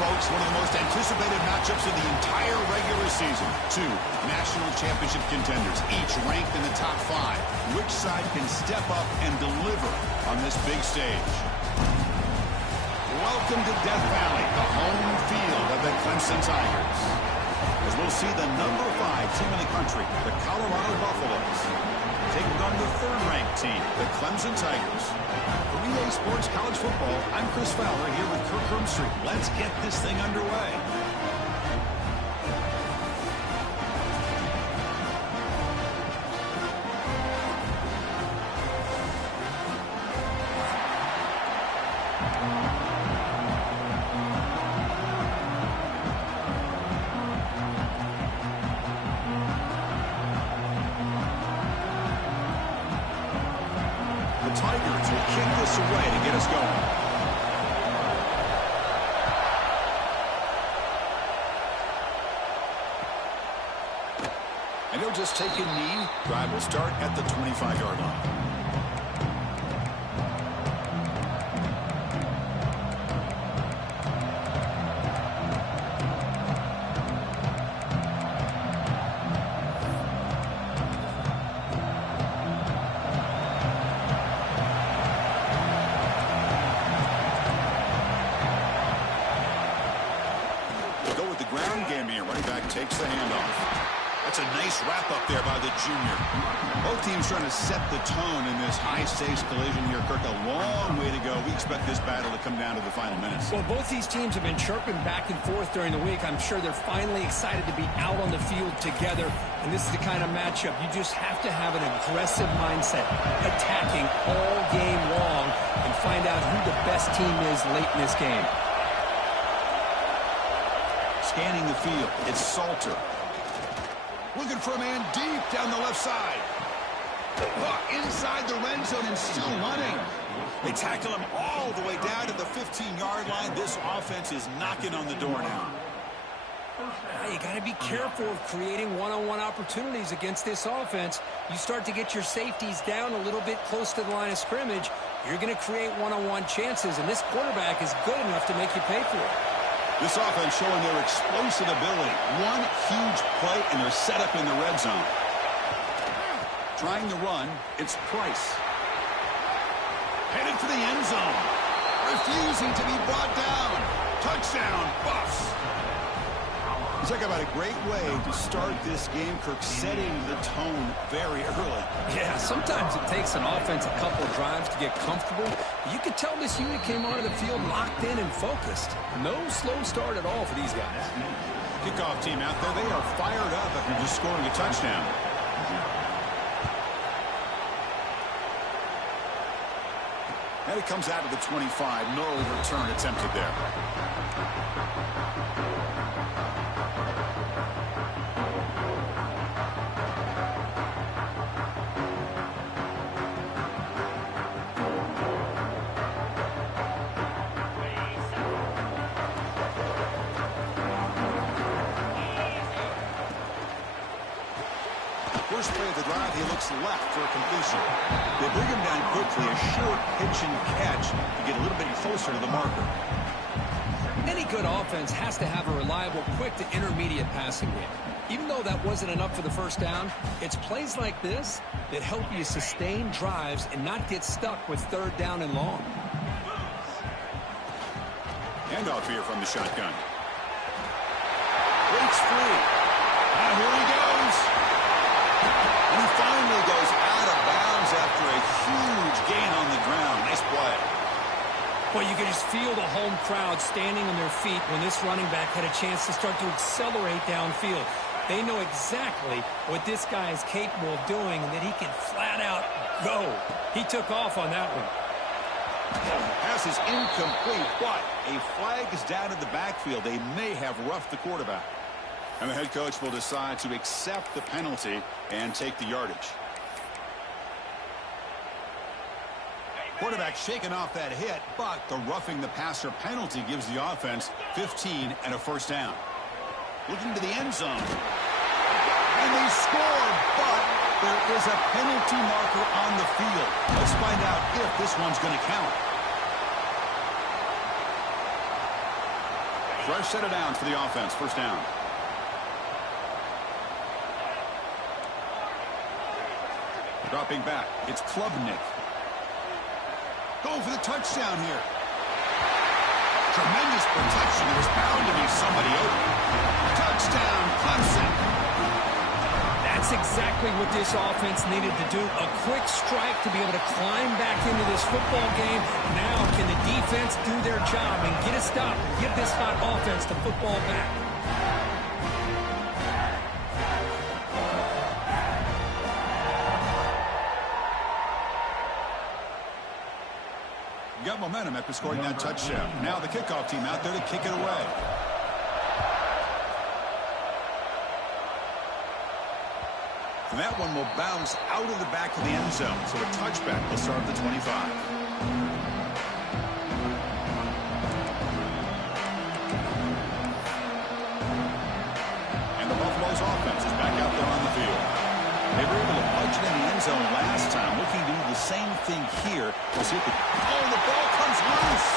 folks, one of the most anticipated matchups of the entire regular season. Two national championship contenders, each ranked in the top 5. Which side can step up and deliver on this big stage? Welcome to Death Valley, the home field of the Clemson Tigers. As we'll see the number 5 team in the country, the Colorado Buffaloes, taking on the 3rd-ranked team, the Clemson Tigers. For EA Sports College Football, I'm Chris Fowler here with Kirk Hermstreet. Let's get this thing underway. Tigers will kick this away to get us going. And he'll just take a knee. Drive will start at the 25-yard line. Takes the handoff. That's a nice wrap up there by the junior. Both teams trying to set the tone in this high-stakes collision here. Kirk, a long way to go. We expect this battle to come down to the final minutes. Well, both these teams have been chirping back and forth during the week. I'm sure they're finally excited to be out on the field together. And this is the kind of matchup you just have to have an aggressive mindset, attacking all game long, and find out who the best team is late in this game. Scanning the field, it's Salter. Looking for a man deep down the left side. Inside the red zone and still running. They tackle him all the way down to the 15-yard line. This offense is knocking on the door now. You got to be careful of creating one-on-one opportunities against this offense. You start to get your safeties down a little bit close to the line of scrimmage, you're going to create one-on-one chances, and this quarterback is good enough to make you pay for it. This offense showing their explosive ability. One huge play, and they're set up in the red zone. Trying to run, it's Price. Headed for the end zone. Refusing to be brought down. Touchdown, Buffs. Talk about a great way to start this game, Kirk, setting the tone very early. Yeah, sometimes it takes an offense a couple of drives to get comfortable. You could tell this unit came onto the field locked in and focused. No slow start at all for these guys. Kickoff team out there, they are fired up after just scoring a touchdown. And it comes out of the 25. No return attempted there. First play of the drive, he looks left for a completion. They bring him down quickly, a short pitch and catch to get a little bit closer to the marker. Any good offense has to have a reliable, quick to intermediate passing game. Even though that wasn't enough for the first down, it's plays like this that help you sustain drives and not get stuck with third down and long. Handoff here from the shotgun. Breaks free. Now here he goes. And he finally goes out of bounds after a huge gain on the ground. Nice play. Well, you can just feel the home crowd standing on their feet when this running back had a chance to start to accelerate downfield. They know exactly what this guy is capable of doing and that he can flat out go. He took off on that one. Pass is incomplete, but a flag is down in the backfield. They may have roughed the quarterback. And the head coach will decide to accept the penalty and take the yardage. Quarterback shaking off that hit, but the roughing the passer penalty gives the offense 15 and a first down. Looking to the end zone. And they score, but there is a penalty marker on the field. Let's find out if this one's going to count. Fresh set of downs for the offense. First down. Dropping back. It's Klubnik. Going for the touchdown here. Tremendous protection. There's bound to be somebody open. Touchdown, Clemson. That's exactly what this offense needed to do. A quick strike to be able to climb back into this football game. Now can the defense do their job and get a stop and give this hot offense the football back? Got momentum after scoring that touchdown. Now the kickoff team out there to kick it away. And that one will bounce out of the back of the end zone. So a touchback will start at the 25. And the Buffalo's offense is back out there on the field. They were able to punch it in the end zone last time. Looking to do the same thing here. We'll see if the ball comes loose.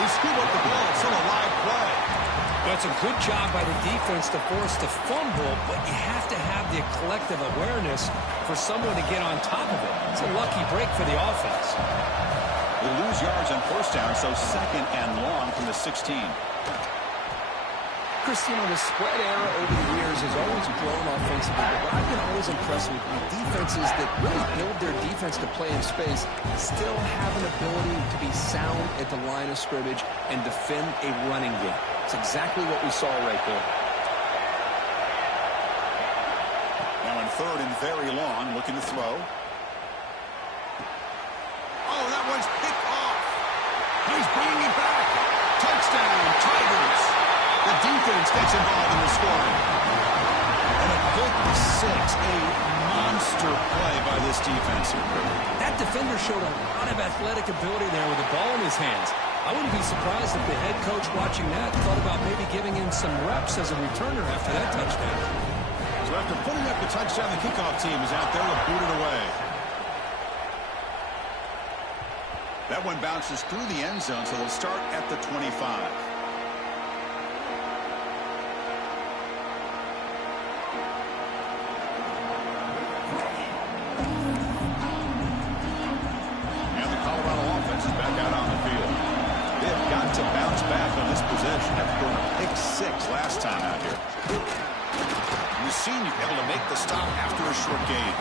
They scoop up the ball. It's still a live play. That's a good job by the defense to force the fumble, but you have to have the collective awareness for someone to get on top of it. It's a lucky break for the offense. They lose yards on first down, so second and long from the 16. Christian, the spread era over the years has always grown offensively, but I've been always impressed with defenses that really build their defense to play in space, still have an ability to be sound at the line of scrimmage and defend a running game. It's exactly what we saw right there. Now in third and very long, looking to throw. Oh, that one's picked off. He's bringing it back. Touchdown, Tigers. The defense gets involved in the scoring. And a pick six, a monster play by this defense here. That defender showed a lot of athletic ability there with the ball in his hands. I wouldn't be surprised if the head coach watching that thought about maybe giving him some reps as a returner after that touchdown. So after putting up the touchdown, the kickoff team is out there to boot it away. That one bounces through the end zone, so they'll start at the 25. To bounce back on this possession after going pick six last time out here. The senior able to make the stop after a short gain.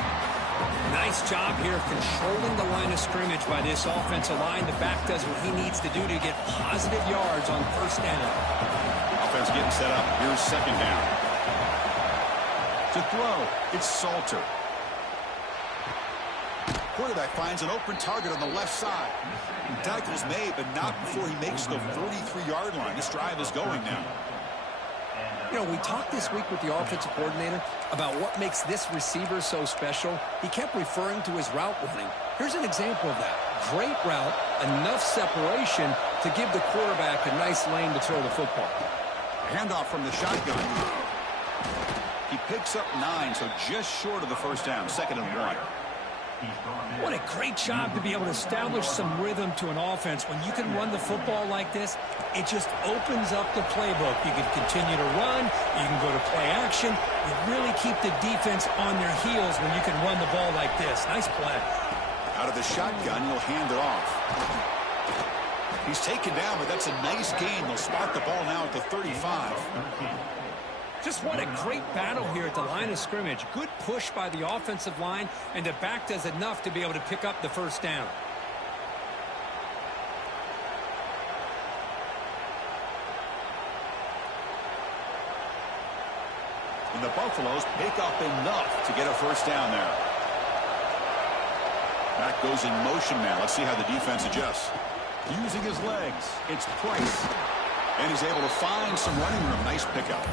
Nice job here of controlling the line of scrimmage by this offensive line. The back does what he needs to do to get positive yards on first down. Offense getting set up. Here's second down. To throw, it's Salter. Quarterback finds an open target on the left side. Tackle's made, but not before he makes the 33-yard line. This drive is going now. You know, we talked this week with the offensive coordinator about what makes this receiver so special. He kept referring to his route running. Here's an example of that. Great route, enough separation to give the quarterback a nice lane to throw the football. Handoff from the shotgun. He picks up 9, so just short of the first down. Second and 1. What a great job to be able to establish some rhythm to an offense. When you can run the football like this, it just opens up the playbook. You can continue to run. You can go to play action. You really keep the defense on their heels when you can run the ball like this. Nice play. Out of the shotgun, he'll hand it off. He's taken down, but that's a nice gain. They'll spot the ball now at the 35. Just what a great battle here at the line of scrimmage. Good push by the offensive line, and the back does enough to be able to pick up the first down. And the Buffaloes pick up enough to get a first down there. Back goes in motion now. Let's see how the defense adjusts. Using his legs, it's Price. And he's able to find some running room. Nice pickup.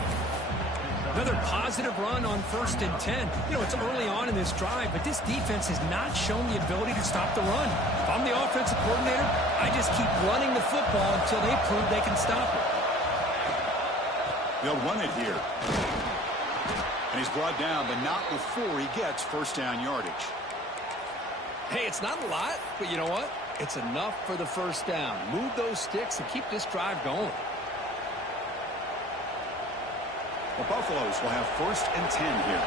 Another positive run on 1st and 10. You know, it's early on in this drive, but this defense has not shown the ability to stop the run. If I'm the offensive coordinator, I just keep running the football until they prove they can stop it. They'll run it here. And he's brought down, but not before he gets first down yardage. Hey, it's not a lot, but you know what? It's enough for the first down. Move those sticks and keep this drive going. The Buffaloes will have 1st and 10 here.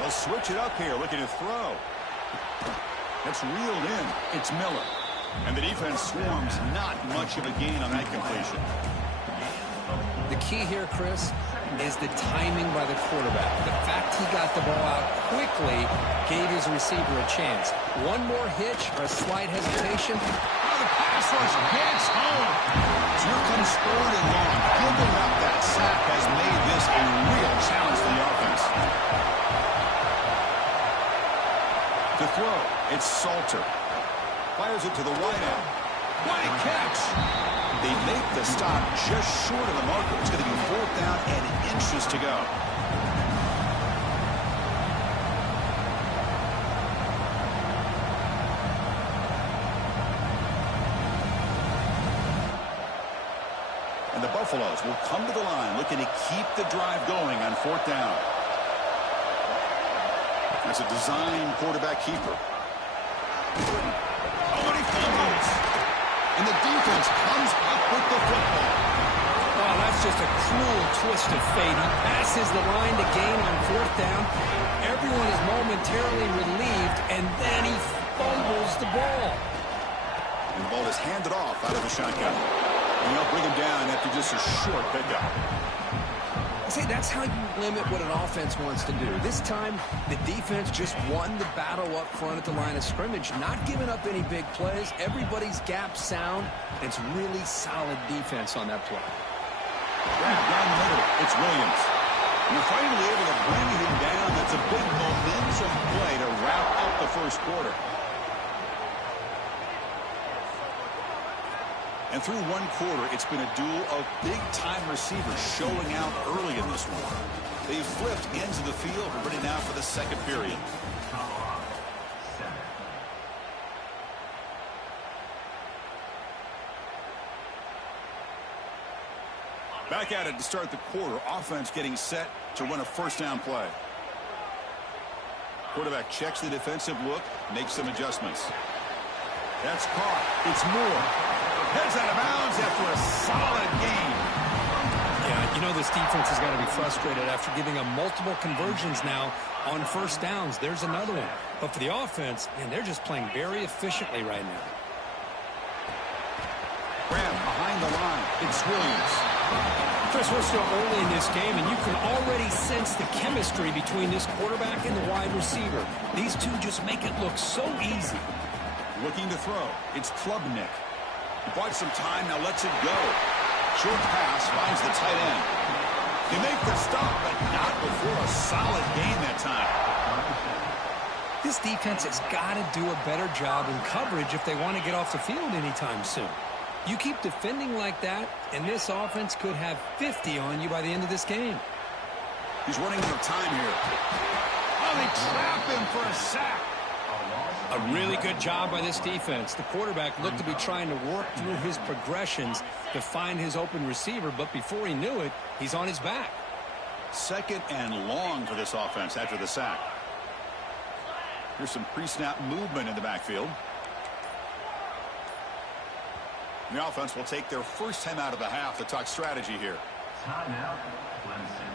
They'll switch it up here, looking to throw. It's reeled in. It's Miller. And the defense swarms. Not much of a gain on that completion. The key here, Chris, is the timing by the quarterback. The fact he got the ball out quickly gave his receiver a chance. One more hitch or a slight hesitation. Oh, the pass rush gets home. Here comes 3rd and long. Giving up that sack has made this a real challenge for the offense. To throw, it's Salter. Fires it to the wideout. What a catch! They make the stop just short of the marker. It's going to be 4th down and inches to go. And the Buffaloes will come to the line looking to keep the drive going on 4th down. That's a design quarterback keeper. Oh, and he fumbles. And the defense comes up with the football. Oh, that's just a cruel twist of fate. He passes the line to gain on 4th down. Everyone is momentarily relieved, and then he fumbles the ball. And the ball is handed off out of the shotgun. And they'll bring him down after just a short pickup. See, that's how you limit what an offense wants to do. This time, the defense just won the battle up front at the line of scrimmage, not giving up any big plays. Everybody's gap sound. It's really solid defense on that play. Right down the middle, it's Williams. You're finally able to bring him down. That's a big momentum play to wrap up the 1st quarter. And through 1 quarter, it's been a duel of big-time receivers showing out early in this one. They've flipped ends of the field. We're ready now for the 2nd period. Back at it to start the quarter. Offense getting set to run a 1st down play. Quarterback checks the defensive look, makes some adjustments. That's caught. It's Moore. Heads out of bounds after a solid game. Yeah, you know this defense has got to be frustrated after giving up multiple conversions now on 1st downs. There's another one. But for the offense, man, they're just playing very efficiently right now. Graham behind the line. It's Williams. Chris, we're still early in this game, and you can already sense the chemistry between this quarterback and the wide receiver. These two just make it look so easy. Looking to throw. It's Klubnik. He bought some time, now lets it go. Short pass finds the tight end. They make the stop, but not before a solid gain that time. This defense has got to do a better job in coverage if they want to get off the field anytime soon. You keep defending like that, and this offense could have 50 on you by the end of this game. He's running out of time here. Oh, they trap him for a sack. A really good job by this defense. The quarterback looked to be trying to work through his progressions to find his open receiver, but before he knew it, he's on his back. 2nd and long for this offense after the sack. Here's some pre-snap movement in the backfield. The offense will take their 1st time out of the half to talk strategy here. Timeout, Clemson.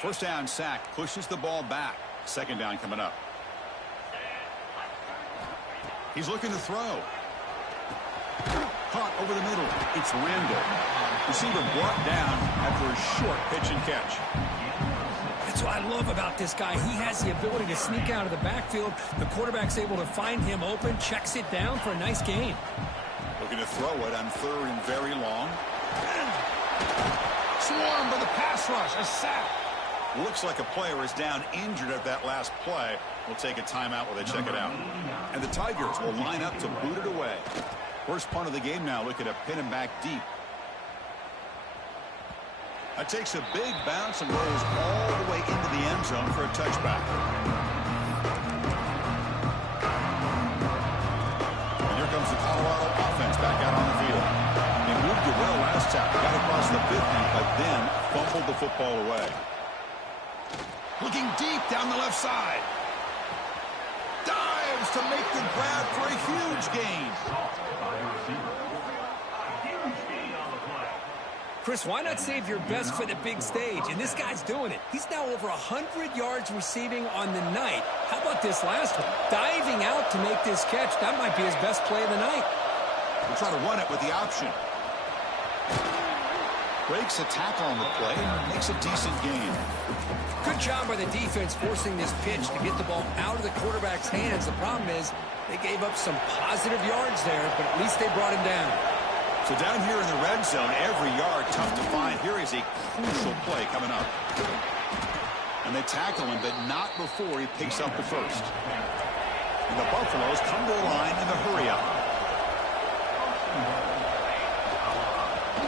First down sack pushes the ball back. 2nd down coming up. He's looking to throw. Caught over the middle. It's Randall. Receiver brought down after a short pitch and catch. That's what I love about this guy. He has the ability to sneak out of the backfield. The quarterback's able to find him open, checks it down for a nice gain. Looking to throw it on 3rd and very long. Swarmed by the pass rush. A sack. Looks like a player is down injured at that last play. We'll take a timeout while they check it out. And the Tigers will line up to boot it away. First punt of the game now, looking to pin him back deep. It takes a big bounce and rolls all the way into the end zone for a touchback. And here comes the Colorado offense back out on the field. They moved it well last time. Got across the 50, but then fumbled the football away. Looking deep down the left side. Dives to make the grab for a huge gain. Chris, why not save your best for the big stage? And this guy's doing it. He's now over 100 yards receiving on the night. How about this last one? Diving out to make this catch. That might be his best play of the night. We'll try to run it with the option. Breaks a tackle on the play and makes a decent gain. Good job by the defense forcing this pitch to get the ball out of the quarterback's hands. The problem is they gave up some positive yards there, but at least they brought him down. So down here in the red zone, every yard tough to find. Here is a crucial play coming up. And they tackle him, but not before he picks up the first. And the Buffaloes come to the line in the hurry-up.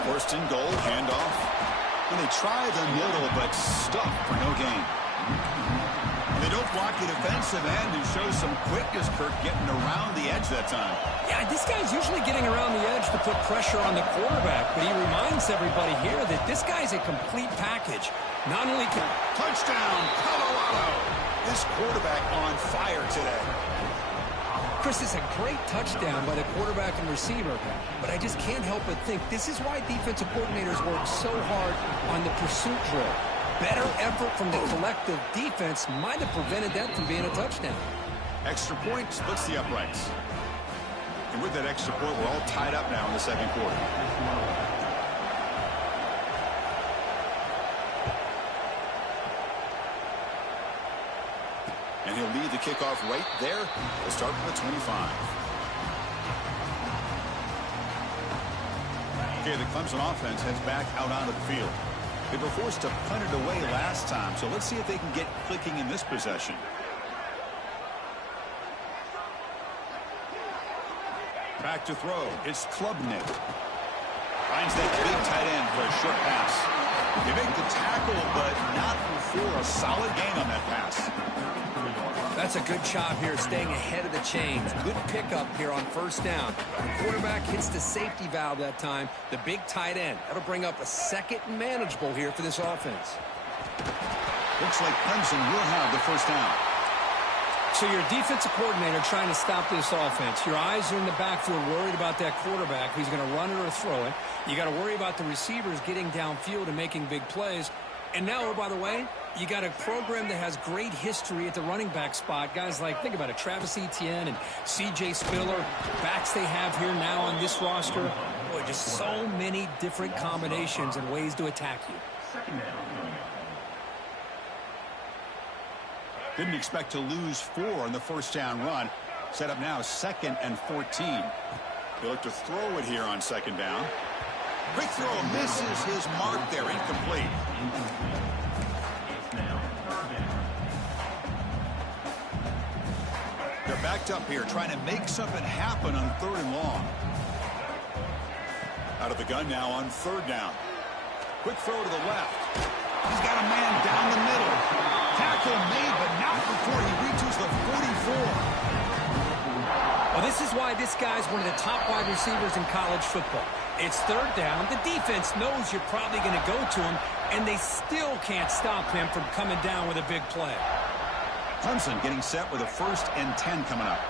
First and goal, handoff. And they try the middle, but stuck for no gain. And they don't block the defensive end and show some quickness, Kirk, getting around the edge that time. Yeah, this guy's usually getting around the edge to put pressure on the quarterback, but he reminds everybody here that this guy's a complete package. Not only can... Touchdown, Colorado! This quarterback on fire today. Chris, is a great touchdown by the quarterback and receiver, but I just can't help but think this is why defensive coordinators work so hard on the pursuit drill. Better effort from the collective defense might have prevented that from being a touchdown. Extra point splits the uprights. And with that extra point, we're all tied up now in the second quarter. And he'll lead the kickoff right there. We'll start from the 25. Okay, the Clemson offense heads back out onto the field. They were forced to punt it away last time, so let's see if they can get clicking in this possession. Back to throw. It's Klubnik. Finds that big tight end for a short pass. They make the tackle, but not before a solid gain on that pass. That's a good job here staying ahead of the chains. Good pickup here on first down. The quarterback hits the safety valve that time. The big tight end. That'll bring up a second and manageable here for this offense. Looks like Clemson will have the first down. So you're a defensive coordinator trying to stop this offense. Your eyes are in the backfield worried about that quarterback who's going to run it or throw it. You got to worry about the receivers getting downfield and making big plays. And now, oh, by the way, you got a program that has great history at the running back spot. Guys like, think about it, Travis Etienne and C.J. Spiller, backs they have here now on this roster. Boy, just so many different combinations and ways to attack you. Didn't expect to lose 4 on the first down run. Set up now 2nd and 14. They look to throw it here on second down. Quick throw misses his mark there, incomplete. They're backed up here trying to make something happen on 3rd and long. Out of the gun now on 3rd down. Quick throw to the left. He's got a man down the middle. Tackle made, but not before he reaches the 44. Well, this is why this guy's one of the top wide receivers in college football. It's 3rd down. The defense knows you're probably going to go to him, and they still can't stop him from coming down with a big play. Clemson getting set with a 1st and 10 coming up.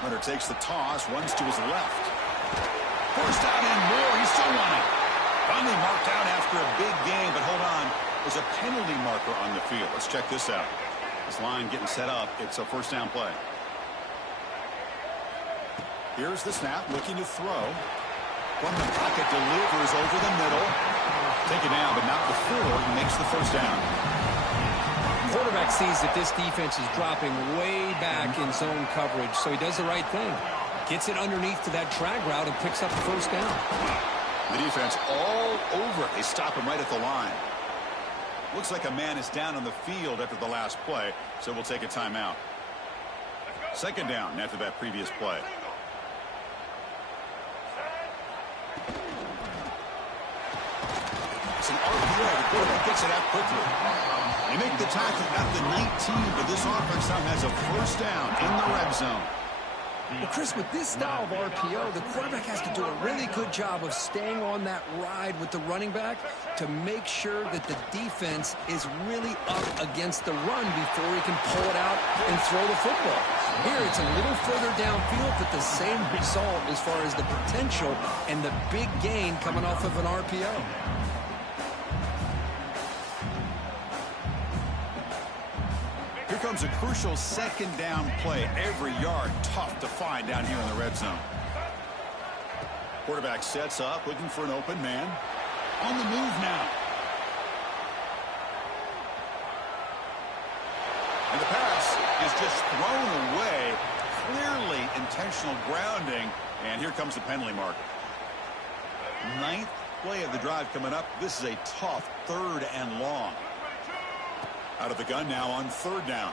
Hunter takes the toss, runs to his left. First down and more. He's still running. Finally marked out after a big gain, but hold on. There's a penalty marker on the field. Let's check this out. This line getting set up. It's a first down play. Here's the snap, looking to throw. From the pocket, delivers over the middle. Take it down, but not before he makes the first down. Quarterback sees that this defense is dropping way back in zone coverage, so he does the right thing. Gets it underneath to that drag route and picks up the first down. The defense all over it. They stop him right at the line. Looks like a man is down on the field after the last play, so we'll take a timeout. 2nd down after that previous play. It's an RPO. The quarterback gets it out quickly. They make the tackle at the 19, but this offense now has a first down in the red zone. Well, Chris, with this style of RPO, the quarterback has to do a really good job of staying on that ride with the running back to make sure that the defense is really up against the run before he can pull it out and throw the football. Here, it's a little further downfield, but the same result as far as the potential and the big gain coming off of an RPO. Here comes a crucial second down play. Every yard tough to find down here in the red zone. Quarterback sets up, looking for an open man. On the move now. And the pass is just thrown away. Clearly intentional grounding. And here comes the penalty marker. Ninth play of the drive coming up. This is a tough 3rd and long. Out of the gun now on 3rd down.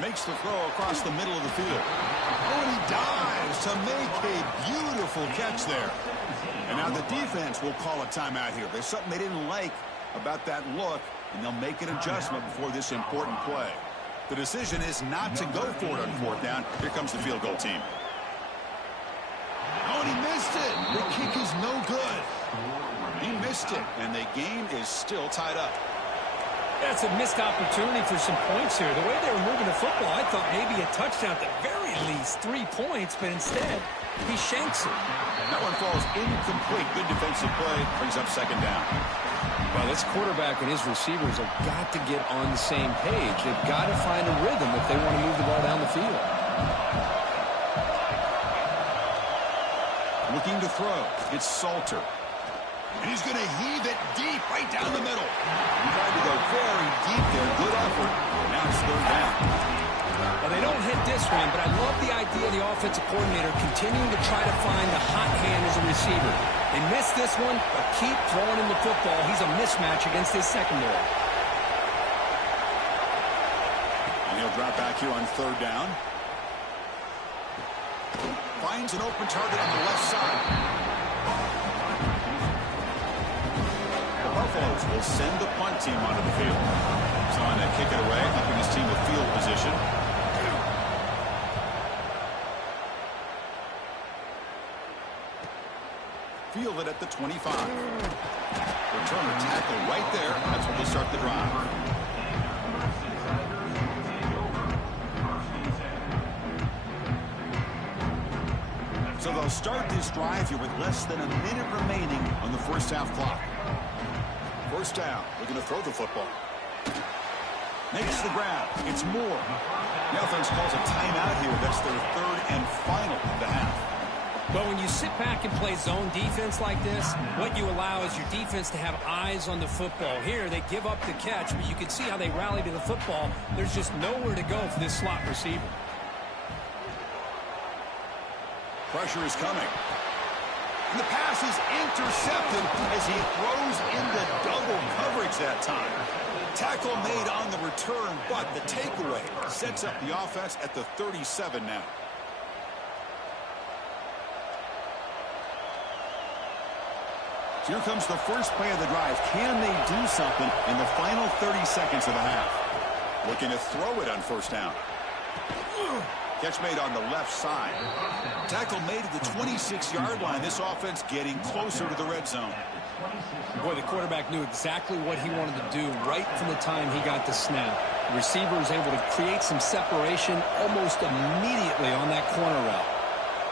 Makes the throw across the middle of the field. Oh, and he dives to make a beautiful catch there. And now the defense will call a timeout here. There's something they didn't like about that look, and they'll make an adjustment before this important play. The decision is not to go for it on 4th down. Here comes the field goal team. Oh, and he missed it. The kick is no good. He missed it, and the game is still tied up. That's a missed opportunity for some points here. The way they were moving the football, I thought maybe a touchdown at the very least, 3 points, but instead, he shanks it. That one falls incomplete. Good defensive play. Brings up 2nd down. Well, this quarterback and his receivers have got to get on the same page. They've got to find a rhythm if they want to move the ball down the field. Looking to throw. It's Salter. And he's going to heave it deep right down the middle. He tried to go very deep there. Good effort. Now it's 3rd down. Well, they don't hit this one, but I love the idea of the offensive coordinator continuing to try to find the hot hand as a receiver. They missed this one, but keep throwing him the football. He's a mismatch against his secondary. And he'll drop back here on 3rd down. Finds an open target on the left side. The Buffaloes will send the punt team onto the field. So on to kick it away, helping his team with field position. Fielded at the 25. Returner tackle right there. That's where we'll start the drive. So they'll start this drive here with less than a minute remaining on the 1st half clock. 1st down. Looking to throw the football. Makes the grab. It's Moore. The offense calls a timeout here. That's their 3rd and final of the half. But when you sit back and play zone defense like this, what you allow is your defense to have eyes on the football. Here, they give up the catch, but you can see how they rally to the football. There's just nowhere to go for this slot receiver. Pressure is coming. And the pass is intercepted as he throws into double coverage that time. Tackle made on the return, but the takeaway sets up the offense at the 37 now. So here comes the first play of the drive. Can they do something in the final 30 seconds of the half? Looking to throw it on 1st down. Catch made on the left side. Tackle made at the 26-yard line. This offense getting closer to the red zone. Boy, the quarterback knew exactly what he wanted to do right from the time he got the snap. The receiver was able to create some separation almost immediately on that corner route.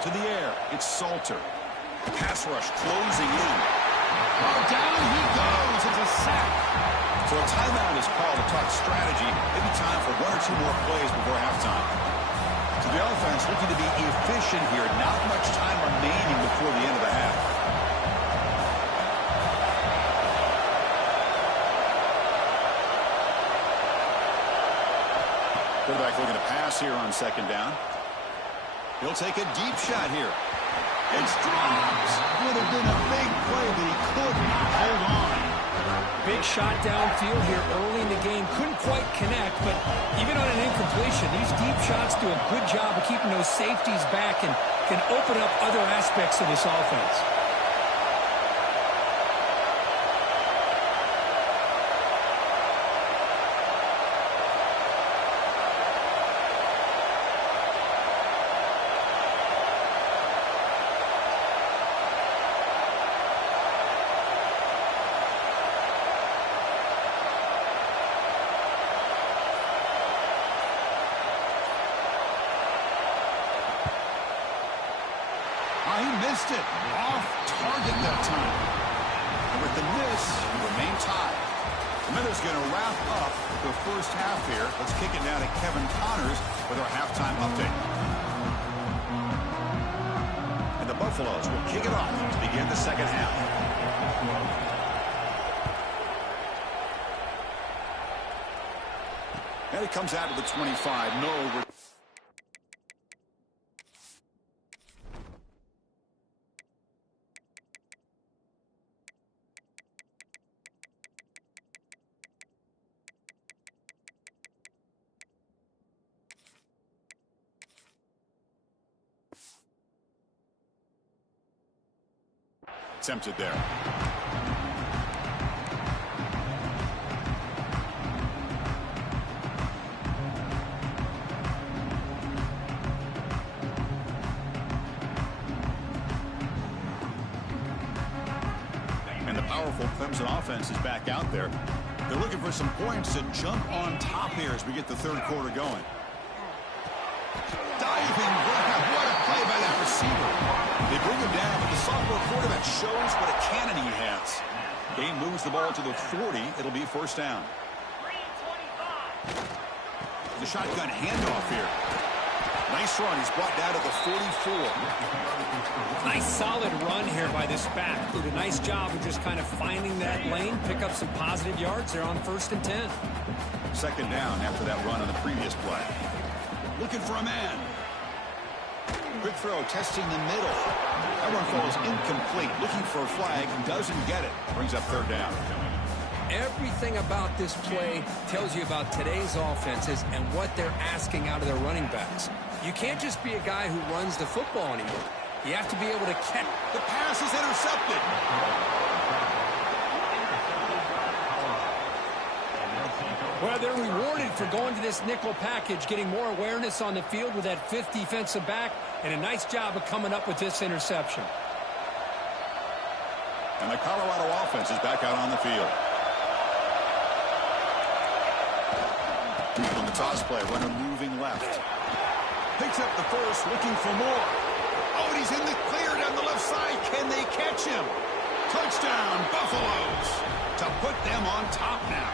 To the air, it's Salter. Pass rush closing in. Oh, down he goes. It's a sack. So a timeout is called to talk strategy. Maybe time for 1 or 2 more plays before halftime. So the offense looking to be efficient here. Not much time remaining before the end of the half. Quarterback looking to pass here on 2nd down. He'll take a deep shot here. It's dropped. Would have been a big play, but he could not hold on. Big shot downfield here early in the game. Couldn't quite connect, but even on an incompletion, these deep shots do a good job of keeping those safeties back and can open up other aspects of this offense. missed it. Off target that time. And with the miss, you remain tied. The Miners going to wrap up the first half here. Let's kick it now to Kevin Connors with our halftime update. And the Buffaloes will kick it off to begin the second half. And he comes out to the 25. No. Attempted there. And the powerful Clemson offense is back out there. They're looking for some points to jump on top here as we get the third quarter going. Diving grab. What a play by that receiver. They bring him down, but the sophomore quarterback shows what a cannon he has. Game moves the ball to the 40. It'll be first down. The shotgun handoff here. Nice run. He's brought down to the 44. Nice solid run here by this back. Did a nice job of just kind of finding that lane, pick up some positive yards. They're on 1st and 10. Second down after that run on the previous play. Looking for a man. Quick throw, testing the middle. That one falls incomplete. Looking for a flag, doesn't get it. Brings up third down. Everything about this play tells you about today's offenses and what they're asking out of their running backs. You can't just be a guy who runs the football anymore. You have to be able to catch. The pass is intercepted. Well, they're rewarded for going to this nickel package, getting more awareness on the field with that 5th defensive back, and a nice job of coming up with this interception. And the Colorado offense is back out on the field. On the toss play, runner moving left. Picks up the first, looking for more. Oh, and he's in the clear down the left side. Can they catch him? Touchdown, Buffaloes, to put them on top now.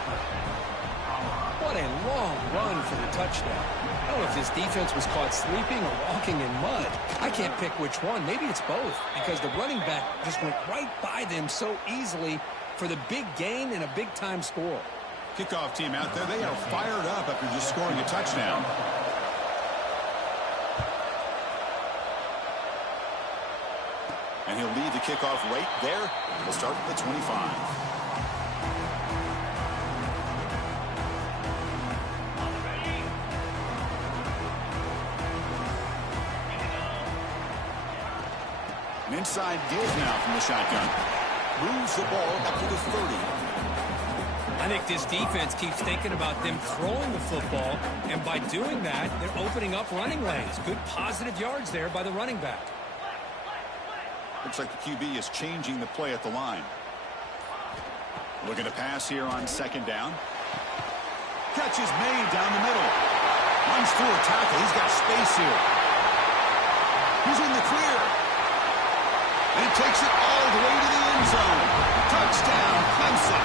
What a long run for the touchdown. I don't know if this defense was caught sleeping or walking in mud. I can't pick which one. Maybe it's both, because the running back just went right by them so easily for the big gain and a big-time score. Kickoff team out there, they are fired up after just scoring a touchdown. And he'll lead the kickoff right there. He'll start from the 25. An inside give now from the shotgun. Moves the ball up to the 30. I think this defense keeps thinking about them throwing the football, and by doing that, they're opening up running lanes. Good positive yards there by the running back. Looks like the QB is changing the play at the line. Looking to pass here on second down. Catch is made down the middle. Runs through a tackle. He's got space here. He's in the clear. And he takes it all the way to the end zone. Touchdown, Clemson.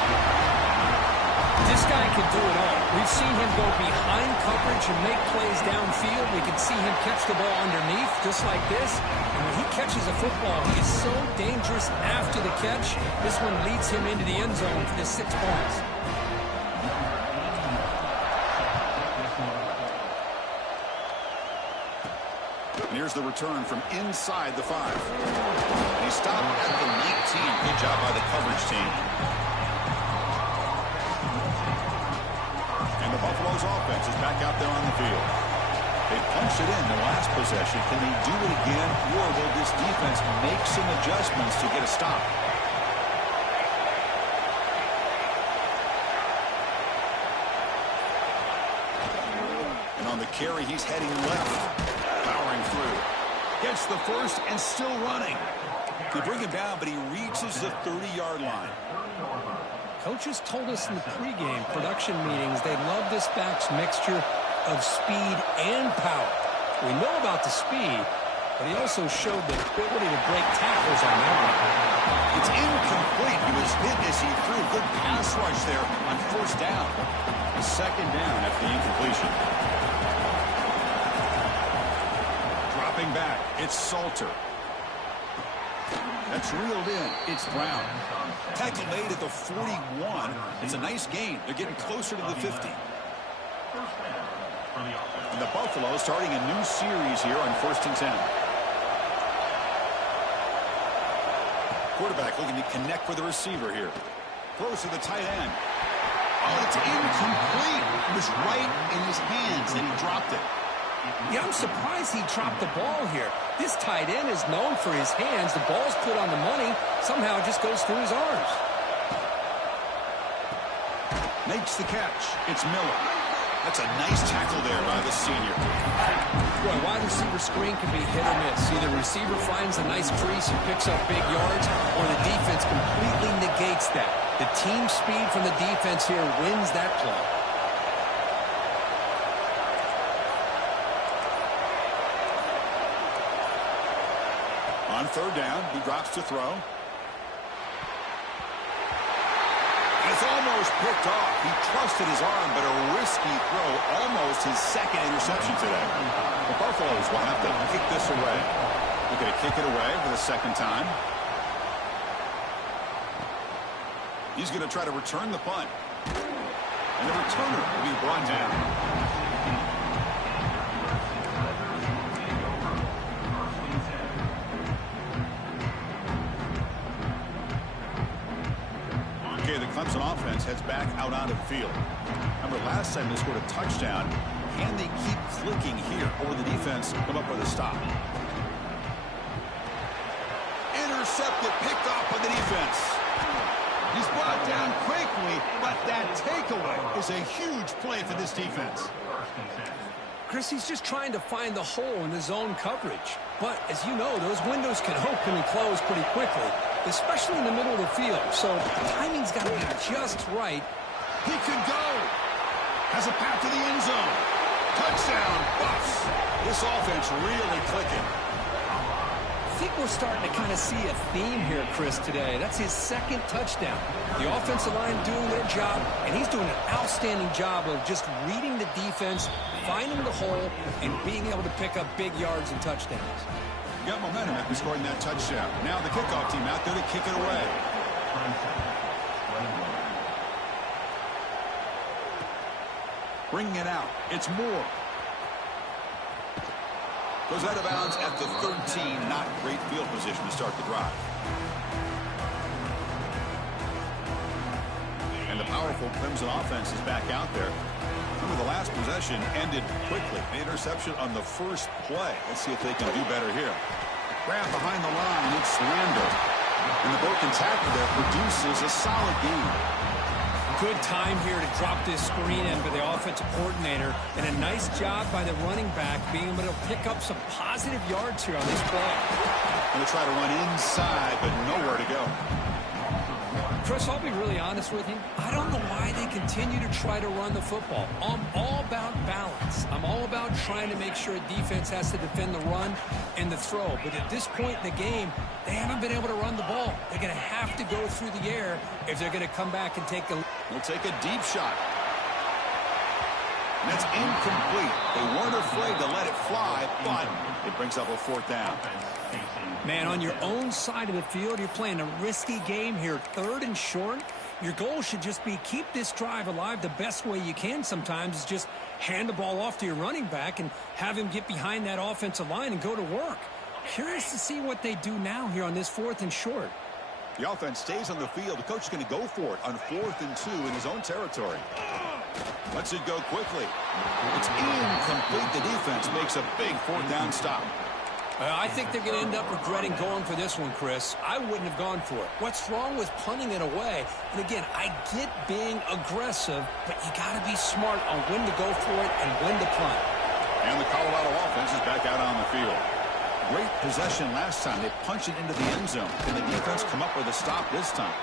This guy can do it all. We've seen him go behind coverage and make plays downfield. We can see him catch the ball underneath just like this. And when he catches a football, he is so dangerous after the catch. This one leads him into the end zone for the 6 points. And here's the return from inside the 5. And he stopped at the 19. Good job by the coverage team. And the Buffaloes offense is back out there on the field. They punched it in the last possession. Can they do it again, or will this defense make some adjustments to get a stop? And on the carry, he's heading left. Powering through. Gets the first and still running. They bring him down, but he reaches the 30-yard line. Coaches told us in the pregame production meetings they love this back's mixture of speed and power. We know about the speed, but he also showed the ability to break tackles on that one. It's incomplete. He was hit as he threw. Good pass rush there on first down. Second down after the incompletion. Dropping back, it's Salter. That's reeled in. It's Brown. Tackle made at the 41. It's a nice gain. They're getting closer to the 50. And the Buffalo starting a new series here on 1st and 10. Quarterback looking to connect with the receiver here. Throws to the tight end. Oh, it's incomplete. It was right in his hands, and he dropped it. Yeah, I'm surprised he dropped the ball here. This tight end is known for his hands. The ball's put on the money. Somehow it just goes through his arms. Makes the catch. It's Miller. That's a nice tackle there by the senior. Boy, wide receiver screen can be hit or miss. Either the receiver finds a nice crease and picks up big yards, or the defense completely negates that. The team speed from the defense here wins that play. On third down, he drops to throw. It's almost picked off. He trusted his arm, but a risky throw. Almost his second interception today. The Buffaloes will have to kick this away. They're going to kick it away for the second time. He's going to try to return the punt. And the returner will be brought down. The Clemson offense heads back out onto the field. Remember, last time they scored a touchdown. Can they keep clicking here, or the defense come up with a stop? Intercepted, picked off by the defense. He's brought down quickly, but that takeaway is a huge play for this defense. Chris, he's just trying to find the hole in the zone coverage. But, as you know, those windows can open and close pretty quickly, especially in the middle of the field. So timing's got to be just right. He could go. Has a path to the end zone. Touchdown, Buffs. This offense really clicking. I think we're starting to kind of see a theme here, Chris, today. That's his second touchdown. The offensive line doing their job, and he's doing an outstanding job of just reading the defense, finding the hole, and being able to pick up big yards and touchdowns. Got momentum after scoring that touchdown. Now the kickoff team out there to kick it away. Bringing it out. It's Moore. Goes out of bounds at the 13. Not great field position to start the drive. And the powerful Clemson offense is back out there. Remember, the last possession ended quickly. The interception on the first play. Let's see if they can do better here. Grab behind the line. It's Lander. And the broken tackle there produces a solid gain. Good time here to drop this screen in for the offensive coordinator. And a nice job by the running back being able to pick up some positive yards here on this play. Going to try to run inside, but nowhere to go. Chris, I'll be really honest with you. I don't know why they continue to try to run the football. I'm all about balance. I'm all about trying to make sure a defense has to defend the run and the throw. But at this point in the game, they haven't been able to run the ball. They're going to have to go through the air if they're going to come back and take a... They'll take a deep shot. And that's incomplete. They weren't afraid to let it fly, but it brings up a fourth down. Man, on your own side of the field, you're playing a risky game here. 3rd and short. Your goal should just be keep this drive alive the best way you can sometimes is just hand the ball off to your running back and have him get behind that offensive line and go to work. Curious to see what they do now here on this 4th and short. The offense stays on the field. The coach is going to go for it on 4th and 2 in his own territory. Lets it go quickly. It's incomplete. The defense makes a big 4th down stop. I think they're going to end up regretting going for this one, Chris. I wouldn't have gone for it. What's wrong with punting it away? And again, I get being aggressive, but you got to be smart on when to go for it and when to punt. And the Colorado offense is back out on the field. Great possession last time. They punched it into the end zone. Can the defense come up with a stop this time?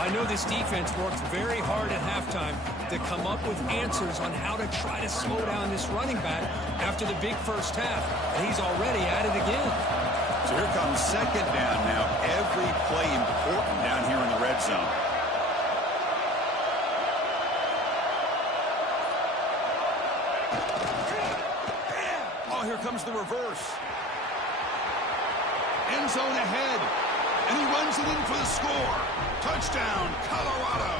I know this defense worked very hard at halftime to come up with answers on how to try to slow down this running back after the big first half. And he's already at it again. So here comes second down now. Every play important down here in the red zone. Oh, here comes the reverse. End zone ahead. And he runs it in for the score. Touchdown, Colorado.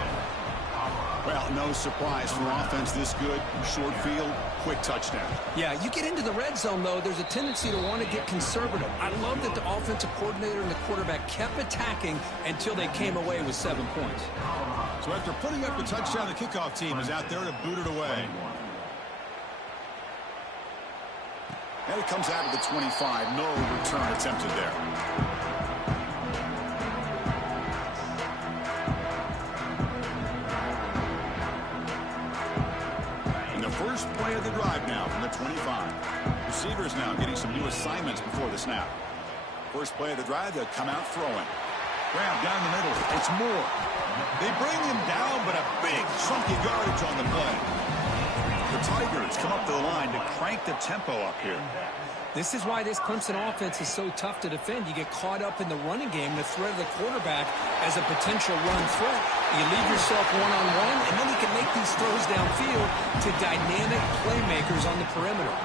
Well, no surprise for offense this good. Short field, quick touchdown. Yeah, you get into the red zone, though, there's a tendency to want to get conservative. I love that the offensive coordinator and the quarterback kept attacking until they came away with 7 points. So after putting up a touchdown, the kickoff team is out there to boot it away. And it comes out of the 25. No return attempted there. First play of the drive now from the 25. Receivers now getting some new assignments before the snap. First play of the drive, they'll come out throwing. Grab down the middle. It's Moore. They bring him down, but a big chunky yardage on the play. The Tigers come up to the line to crank the tempo up here. This is why this Clemson offense is so tough to defend. You get caught up in the running game, the threat of the quarterback as a potential run threat. You leave yourself one-on-one, and then you can make these throws downfield to dynamic playmakers on the perimeter.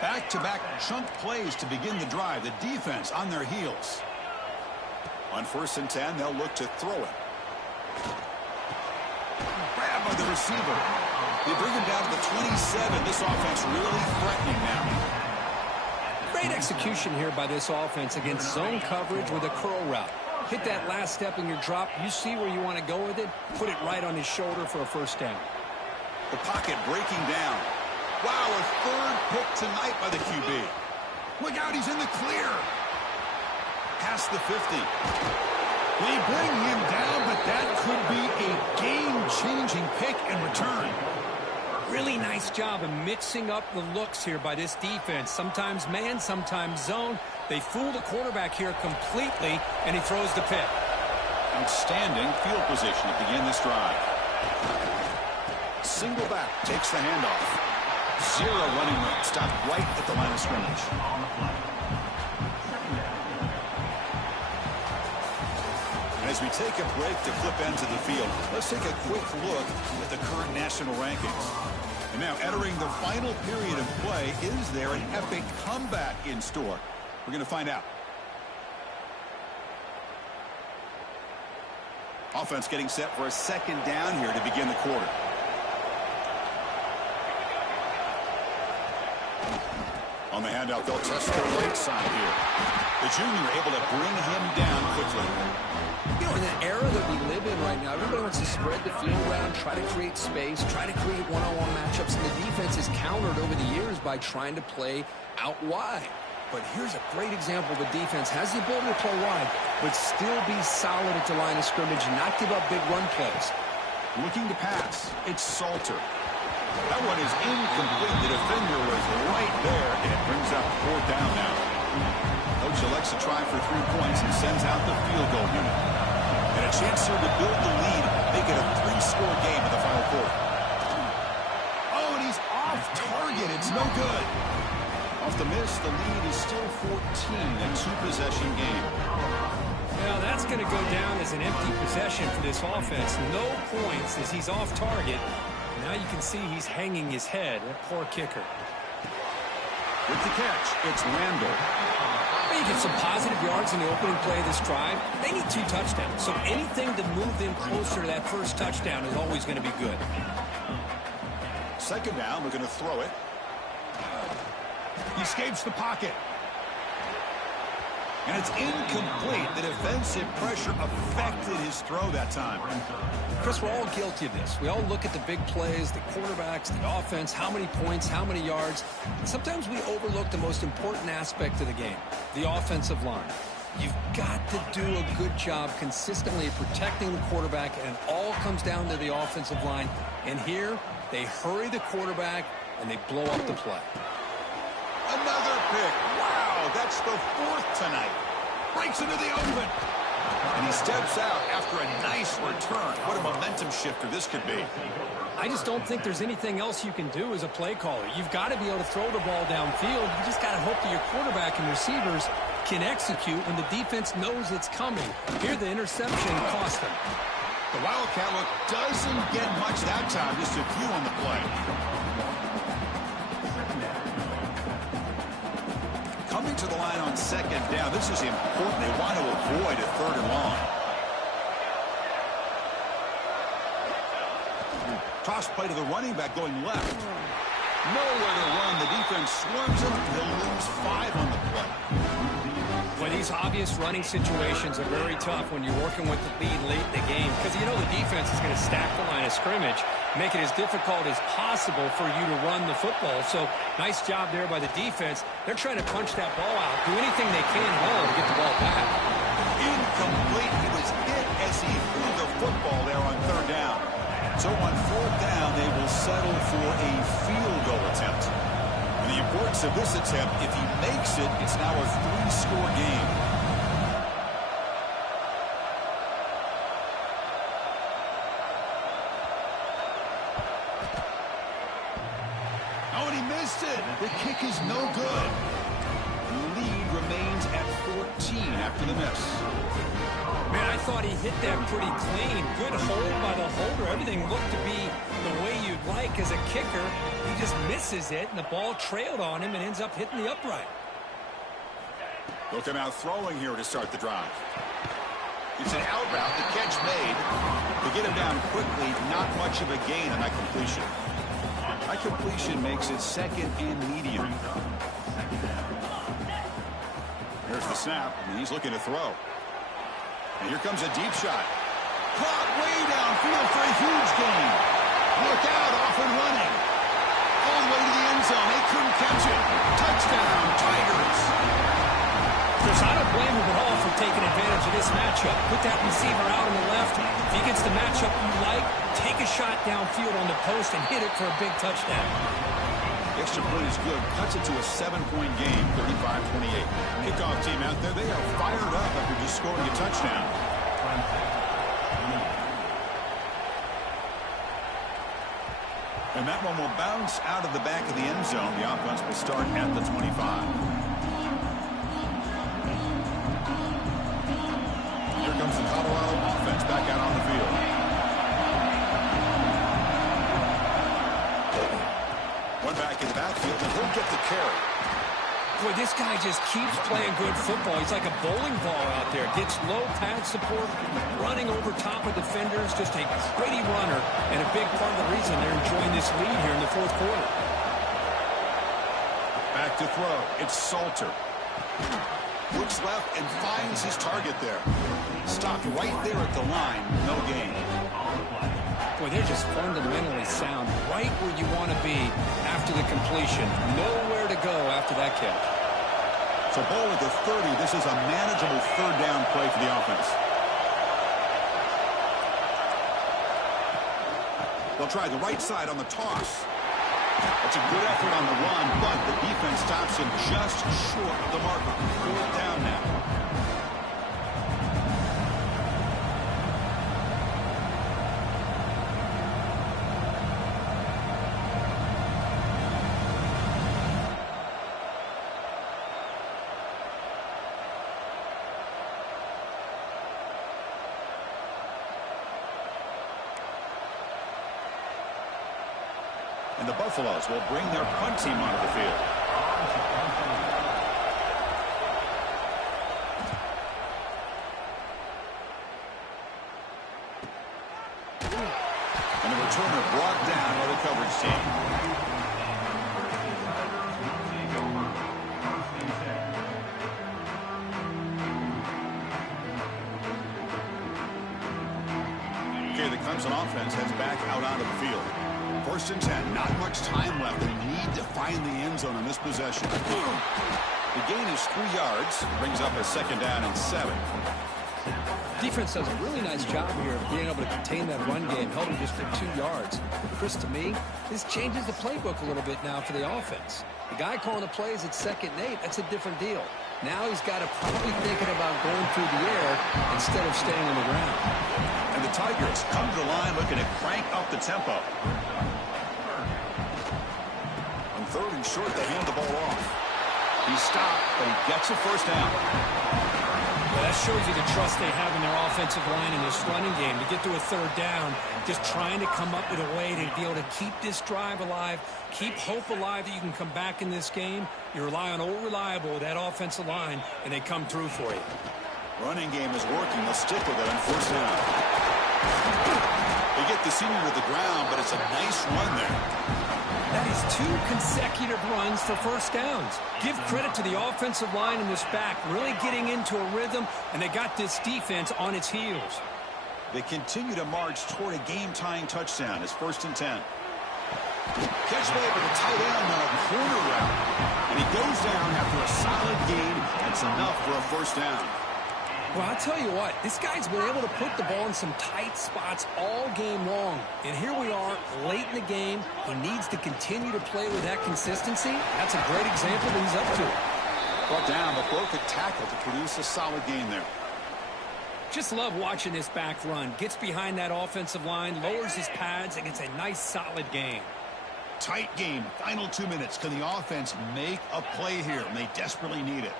Back-to-back chunk plays to begin the drive. The defense on their heels. On 1st and 10, they'll look to throw it. Grab by the receiver. They bring him down to the 27. This offense really threatening now. Great execution here by this offense against zone coverage with a curl route. Hit that last step in your drop. You see where you want to go with it. Put it right on his shoulder for a first down. The pocket breaking down. Wow, a third pick tonight by the QB. Look out, he's in the clear. Past the 50. They bring him down, but that could be a game-changing pick and return. Really nice job of mixing up the looks here by this defense. Sometimes man, sometimes zone. They fool the quarterback here completely, and he throws the pick. Outstanding field position to begin this drive. Single back takes the handoff. Zero running room. Stopped right at the line of scrimmage. As we take a break to flip ends of the field, let's take a quick look at the current national rankings. And now entering the final period of play, is there an epic comeback in store? We're going to find out. Offense getting set for a second down here to begin the quarter. On the handout, they'll test the right side here. The junior able to bring him down quickly. You know, in an era that we live in right now, everybody wants to spread the field around, try to create space, try to create one-on-one matchups, and the defense is countered over the years by trying to play out wide. But here's a great example. The defense has the ability to play wide, but still be solid at the line of scrimmage and not give up big run plays. Looking to pass. It's Salter. That one is incomplete. The defender was right there, and it brings up 4th down now. Coach elects to try for 3 points and sends out the field goal unit. And a chance here to build the lead, make it a 3-score game in the final quarter. Oh, and he's off target. It's no good. Off the miss, the lead is still 14, a 2-possession game. Now that's going to go down as an empty possession for this offense. No points as he's off target. Now you can see he's hanging his head. That poor kicker. With the catch, it's Randall. You get some positive yards in the opening play of this drive. They need 2 touchdowns, so anything to move them closer to that first touchdown is always going to be good. Second down, we're going to throw it. He escapes the pocket. And it's incomplete. The defensive pressure affected his throw that time. Chris, we're all guilty of this. We all look at the big plays, the quarterbacks, the offense, how many points, how many yards. And sometimes we overlook the most important aspect of the game, the offensive line. You've got to do a good job consistently protecting the quarterback, and it all comes down to the offensive line. And here, they hurry the quarterback, and they blow up the play. Another pick. Wow, that's the 4th tonight. breaks into the open. And he steps out after a nice return. What a momentum shifter this could be. I just don't think there's anything else you can do as a play caller. You've got to be able to throw the ball downfield. You just got to hope that your quarterback and receivers can execute when the defense knows it's coming. Here, the interception cost them. The Wildcat look doesn't get much that time, just a few on the play. Coming to the line on second down, this is important. They want to avoid a third and long. Toss play to the running back going left. Nowhere to run. The defense swarms him. He'll lose 5 on the play. Well, these obvious running situations are very tough when you're working with the lead late in the game because you know the defense is going to stack the line of scrimmage, make it as difficult as possible for you to run the football. So nice job there by the defense. They're trying to punch that ball out, do anything they can at all to get the ball back. Incomplete. He was hit as he threw the football there on third down. So on fourth down, they will settle for a field goal attempt. And the importance of this attempt, if he makes it, it's now a 3-score game. Oh, and he missed it. The kick is no good. And the lead remains at 14 after the miss. Man, I thought he hit that pretty clean. Good hold by the holder. Everything looked to be the way you'd like as a kicker. He just misses it, and the ball trailed on him and ends up hitting the upright. They'll come out throwing here to start the drive. It's an out route. The catch made. To get him down quickly, not much of a gain on that completion. That completion makes it second and medium. Here's the snap, and he's looking to throw. And here comes a deep shot. Caught way downfield for a huge gain. Look out, off and running. All the way to the end zone. They couldn't catch it. Touchdown, Tigers. Chris, I don't blame him at all for taking advantage of this matchup. Put that receiver out on the left. If he gets the matchup you like, take a shot downfield on the post and hit it for a big touchdown. Extra point is good. Cuts it to a 7-point game, 35-28. Kickoff team out there, they are fired up after just scoring a touchdown. And that one will bounce out of the back of the end zone. The offense will start at the 25. Here comes the Colorado offense back out on the field. One back in the backfield, and he'll get the carry. Boy, this guy just keeps playing good football. He's like a bowling ball out there. Gets low pad support, running over top of defenders. Just a gritty runner, and a big part of the reason they're enjoying this lead here in the fourth quarter. Back to throw. It's Salter. Looks left and finds his target there. Stopped right there at the line. No gain. Boy, they're just fundamentally sound. Right where you want to be after the completion. Nowhere to go after that catch. So ball at the 30. This is a manageable third down play for the offense. They'll try the right side on the toss. That's a good effort on the run, but the defense stops him just short of the marker. Fourth down now. And the Buffaloes will bring their punt team onto the field. And the returner brought down by the coverage team. Okay, the Clemson offense heads back out onto the field. First and 10, not much time left. They need to find the end zone on this possession. The gain is 3 yards, brings up a second down and 7. Defense does a really nice job here of being able to contain that run game, held him just for 2 yards. Chris, to me, this changes the playbook a little bit now for the offense. The guy calling the plays at 2nd and 8, that's a different deal. Now he's got to probably thinking about going through the air instead of staying on the ground. And the Tigers come to the line looking to crank up the tempo. On 3rd and short, they hand the ball off. He stopped, but he gets a first down. Well, that shows you the trust they have in their offensive line in this running game to get to a 3rd down, just trying to come up with a way to be able to keep this drive alive, keep hope alive that you can come back in this game. You rely on old reliable, that offensive line, and they come through for you. Running game is working. They'll stick with it on 1st down. They get the senior to the ground, but it's a nice run there. That is 2 consecutive runs for 1st downs. Give credit to the offensive line in this back, really getting into a rhythm, and they got this defense on its heels. They continue to march toward a game-tying touchdown. It's 1st and 10. Catch made with a tight end on a corner route. And he goes down after a solid gain. That's enough for a 1st down. Well, I'll tell you what, this guy's been able to put the ball in some tight spots all game long. And here we are, late in the game. He needs to continue to play with that consistency. That's a great example that he's up to. Brought down, but broke a tackle to produce a solid gain there. Just love watching this back run. Gets behind that offensive line, lowers his pads, and gets a nice, solid gain. Tight game, final 2 minutes. Can the offense make a play here? And they desperately need it.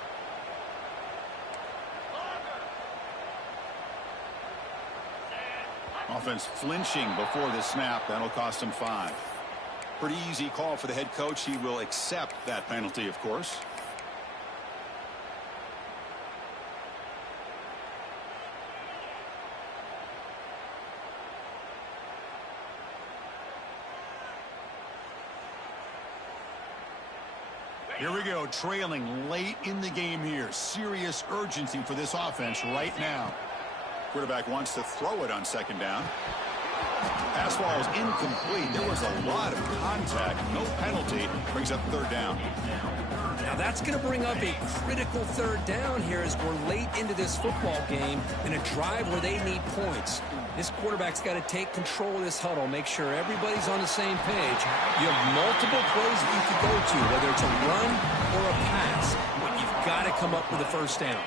Offense flinching before the snap. That'll cost him 5. Pretty easy call for the head coach. He will accept that penalty, of course. Here we go, trailing late in the game here. Serious urgency for this offense right now. Quarterback wants to throw it on 2nd down. Pass ball is incomplete. There was a lot of contact. No penalty. Brings up 3rd down. Now that's going to bring up a critical 3rd down here as we're late into this football game in a drive where they need points. This quarterback's got to take control of this huddle, make sure everybody's on the same page. You have multiple plays that you can go to, whether it's a run or a pass, but you've got to come up with a 1st down.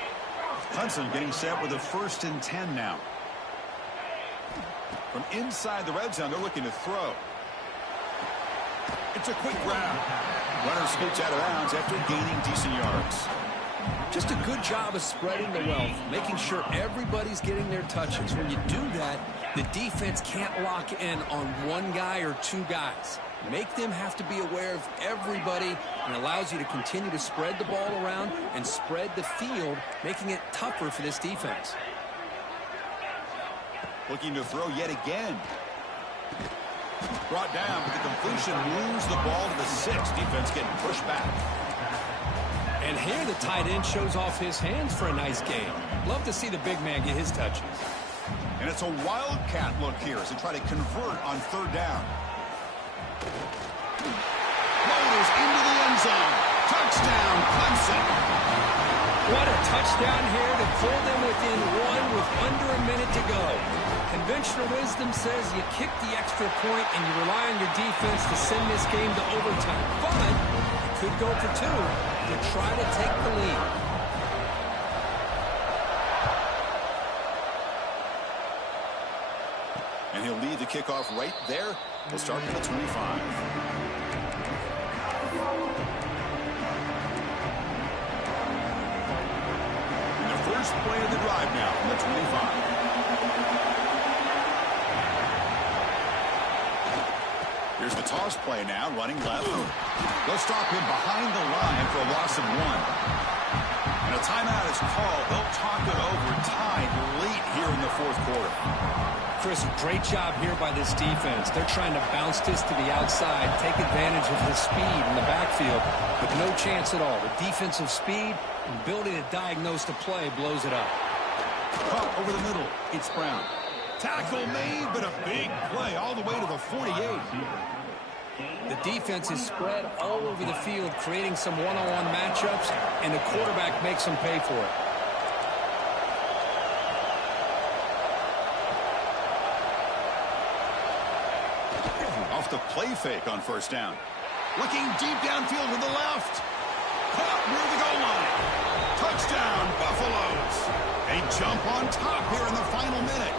Hudson getting set with a 1st and 10 now. From inside the red zone, they're looking to throw. It's a quick grab. Runner scoots out of bounds after gaining decent yards. Just a good job of spreading the wealth, making sure everybody's getting their touches. When you do that, the defense can't lock in on one guy or 2 guys. Make them have to be aware of everybody, and allows you to continue to spread the ball around and spread the field, making it tougher for this defense. Looking to throw yet again. Brought down, but the completion moves the ball to the 6. Defense getting pushed back. And here the tight end shows off his hands for a nice gain. Love to see the big man get his touches. And it's a wildcat look here as they try to convert on 3rd down. Motors into the end zone. Touchdown, Clemson. What a touchdown here to pull them within 1 with under a minute to go. Conventional wisdom says you kick the extra point and you rely on your defense to send this game to overtime. But you could go for 2 to try to take the lead. And he'll lead the kickoff right there. We'll start at the 25. And the first play of the drive now from the 25. Here's the toss play now, running left. They'll stop him behind the line for a loss of 1. And a timeout is called. They'll talk it over, tied late here in the 4th quarter. Chris, great job here by this defense. They're trying to bounce this to the outside, take advantage of the speed in the backfield, but no chance at all. The defensive speed and ability to diagnose the play blows it up. Pump over the middle. It's Brown. Tackle made, but a big play all the way to the 48. The defense is spread all over the field, creating some one-on-one matchups, and the quarterback makes them pay for it. Off the play fake on 1st down. Looking deep downfield to the left. Caught near the goal line. Touchdown, Buffaloes. They jump on top here in the final minute.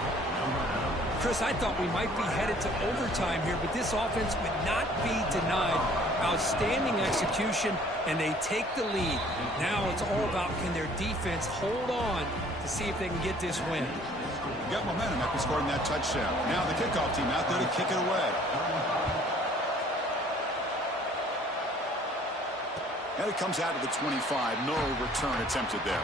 Chris, I thought we might be headed to overtime here, but this offense would not be denied. Outstanding execution, and they take the lead. Now it's all about, can their defense hold on to see if they can get this win. Got momentum after scoring that touchdown. Now the kickoff team out there to kick it away. And it comes out to the 25. No return attempted there.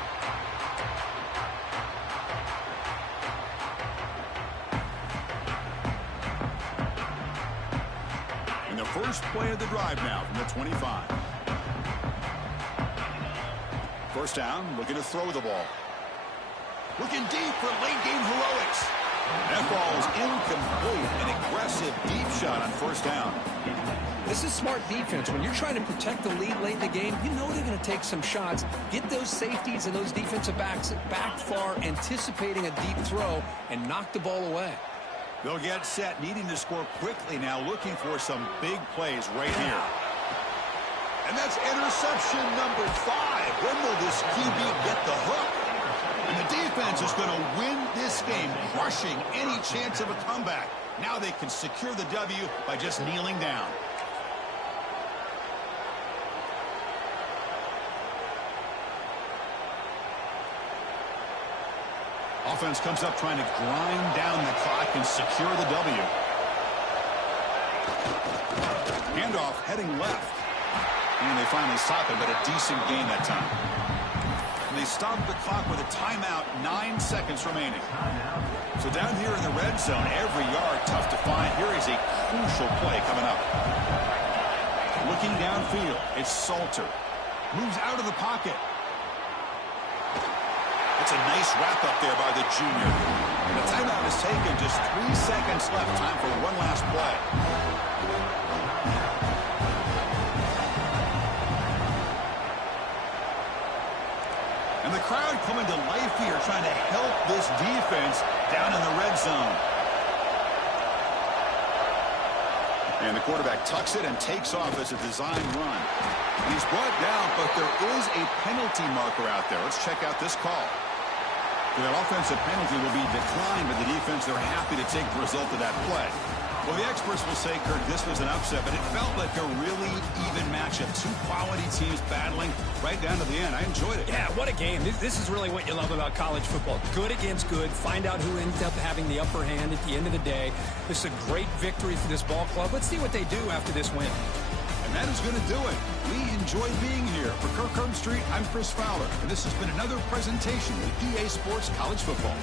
And the first play of the drive now from the 25. First down, looking to throw the ball. Looking deep for late-game heroics. That ball is incomplete. An aggressive deep shot on first down. This is smart defense. When you're trying to protect the lead late in the game, you know they're going to take some shots. Get those safeties and those defensive backs back far, anticipating a deep throw, and knock the ball away. They'll get set, needing to score quickly now, looking for some big plays right here. And that's interception number 5. When will this QB get the hook? And the defense is going to win this game, crushing any chance of a comeback. Now they can secure the W by just kneeling down. Offense comes up trying to grind down the clock and secure the W. Handoff heading left. And they finally stop it, but a decent gain that time. And they stop the clock with a timeout, 9 seconds remaining. So down here in the red zone, every yard tough to find. Here is a crucial play coming up. Looking downfield, it's Salter. Moves out of the pocket. It's a nice wrap-up there by the junior. And the timeout is taken. Just 3 seconds left. Time for one last play. And the crowd coming to life here, trying to help this defense down in the red zone. And the quarterback tucks it and takes off as a design run. And he's brought down, but there is a penalty marker out there. Let's check out this call. That offensive penalty will be declined by the defense. They're happy to take the result of that play. Well, the experts will say, Kirk, this was an upset, but it felt like a really even matchup. Two quality teams battling right down to the end. I enjoyed it. Yeah, what a game. This is really what you love about college football. Good against good. Find out who ends up having the upper hand at the end of the day. This is a great victory for this ball club. Let's see what they do after this win. And that is going to do it. We enjoy being here. For Kirk Herbstreit, I'm Chris Fowler. And this has been another presentation with EA Sports College Football.